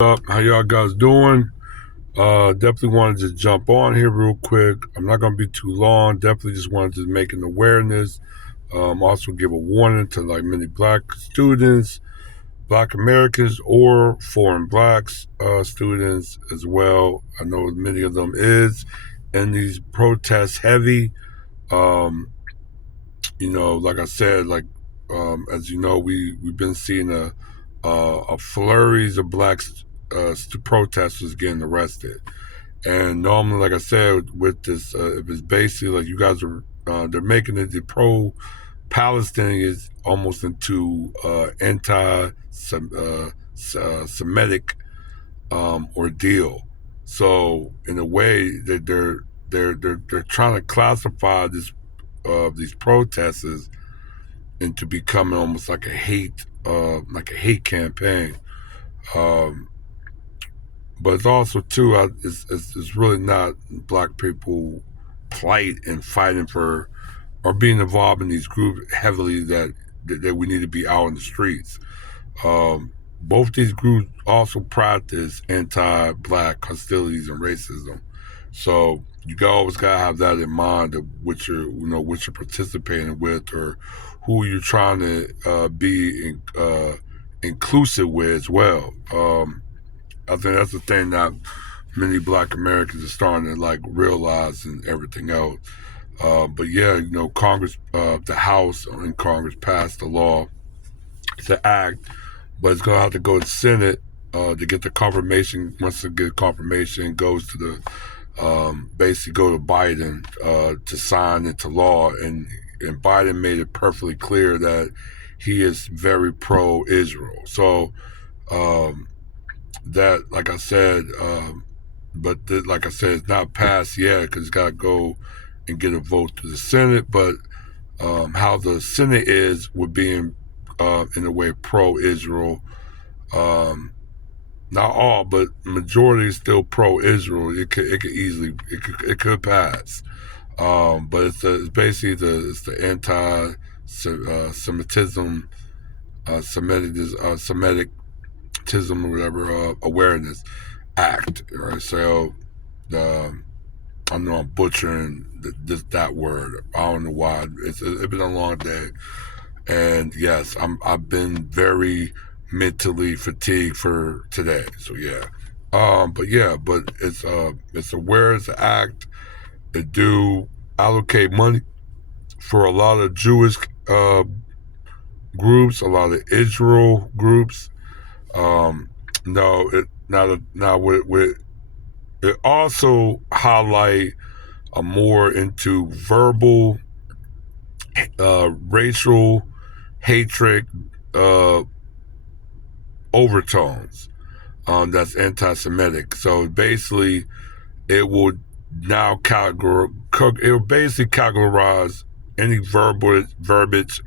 Up? How y'all guys doing? Definitely wanted to jump on here real quick. I'm not going to be too long. Definitely just wanted to make an awareness. Also give a warning to like many black students, black Americans, or foreign blacks students as well. I know many of them is in these protests heavy. Um, like I said, as you know, we've been seeing a flurries of black protesters getting arrested. And normally, like I said, with this, if it's basically like you guys are, they're making it the pro Palestinians almost into anti Semitic ordeal. So in a way that they're trying to classify these protesters into becoming almost like a hate campaign. Um, but it's also too it's really not black people plight and fighting for or being involved in these groups heavily that we need to be out in the streets. Both these groups also practice anti-black hostilities and racism. So always gotta have that in mind of what you're participating with or who you're trying to be inclusive with as well. I think that's the thing that many black Americans are starting to like realize and everything else. But yeah, Congress, the House in Congress passed a law, the act, but it's gonna have to go to the Senate to get the confirmation. Once it gets confirmation, it goes to the basically go to Biden to sign into law, and Biden made it perfectly clear that he is very pro-Israel. So um, that, like I said, like I said, it's not passed yet because it's got to go and get a vote to the Senate. But how the Senate is with being in a way pro-Israel. Not all, but majority is still pro-Israel. It could pass. But it's basically the anti-Semitism, Semitism or whatever awareness act. Right. So um, I know I'm butchering that word. I don't know why. It's been a long day. And yes, I've been very mentally fatigued for today. So yeah. But it's aware it's an act. It do allocate money for a lot of Jewish groups, a lot of Israel groups. Um no it now with it also highlight a more into verbal racial hatred uh overtones that's anti-Semitic. So basically, it will it will basically categorize any verbiage,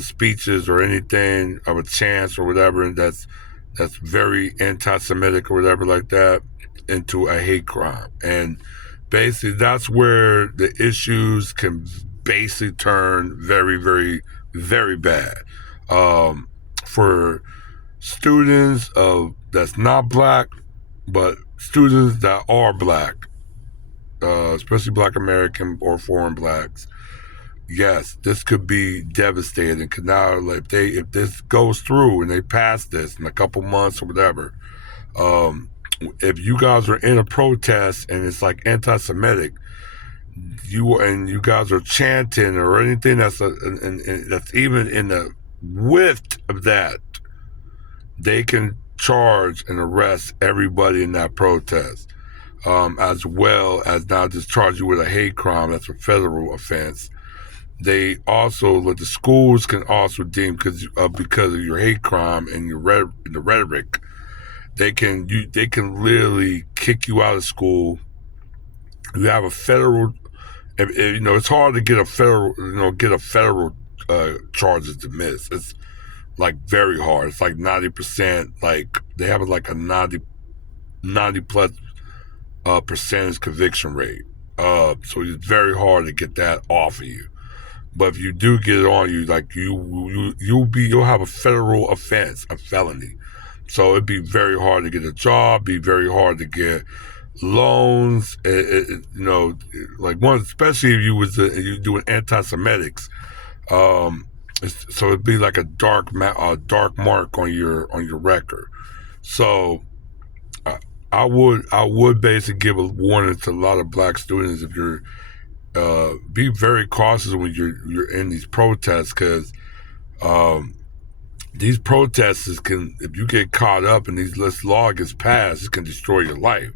speeches or anything of a chance or whatever, and that's very anti-Semitic or whatever like that into a hate crime. And basically, that's where the issues can basically turn very, very, very bad. For students of that's not black, but students that are black, especially Black American or foreign blacks. Yes, this could be devastating. Cause now, like, if this goes through and they pass this in a couple months or whatever, um, if you guys are in a protest and it's like anti-Semitic, you guys are chanting or anything that's even in the width of that, they can charge and arrest everybody in that protest, as well as not just charge you with a hate crime. That's a federal offense. They also, like the schools can also deem because of your hate crime and the rhetoric, they can literally kick you out of school. You have a federal, it's hard to get a federal charges dismissed. It's like very hard. It's like 90%. Like they have like a 90 plus percentage conviction rate. So it's very hard to get that off of you. But if you do get it on you, like you'll have a federal offense, a felony. So it'd be very hard to get a job, be very hard to get loans. Like one, especially if you doing anti-Semitics. Um, so it'd be like a dark mark on your record. So I, I would basically give a warning to a lot of black students if you're be very cautious when you're in these protests because um, these protests can, if you get caught up and this law gets passed, it can destroy your life.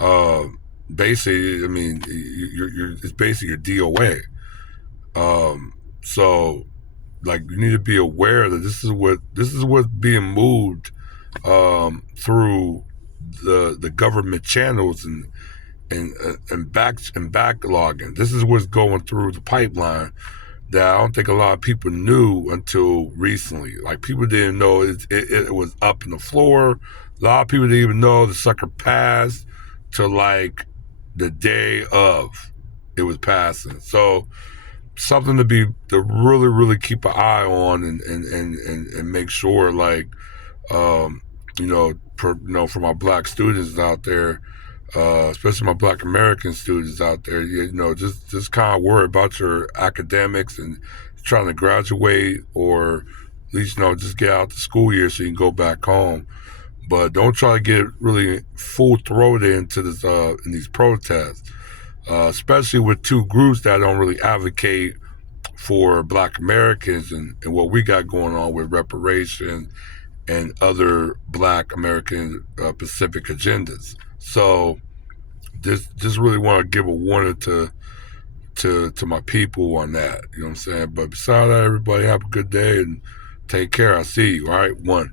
Uh, Basically, I mean, it's basically your DOA. So like you need to be aware that this is what's being moved through the government channels and backlogging. This is what's going through the pipeline that I don't think a lot of people knew until recently. Like people didn't know it was up in the floor. A lot of people didn't even know the sucker passed to like the day of it was passing. So something to really keep an eye on and make sure like um, for my black students out there, especially my black American students out there, just kind of worry about your academics and trying to graduate or at least, just get out the school year so you can go back home. But don't try to get really full throated into this in these protests, especially with two groups that don't really advocate for black Americans and what we got going on with reparations and other black American Pacific agendas. So just really want to give a warning to my people on that. You know what I'm saying? But besides that, everybody have a good day and take care. I'll see you. All right, one.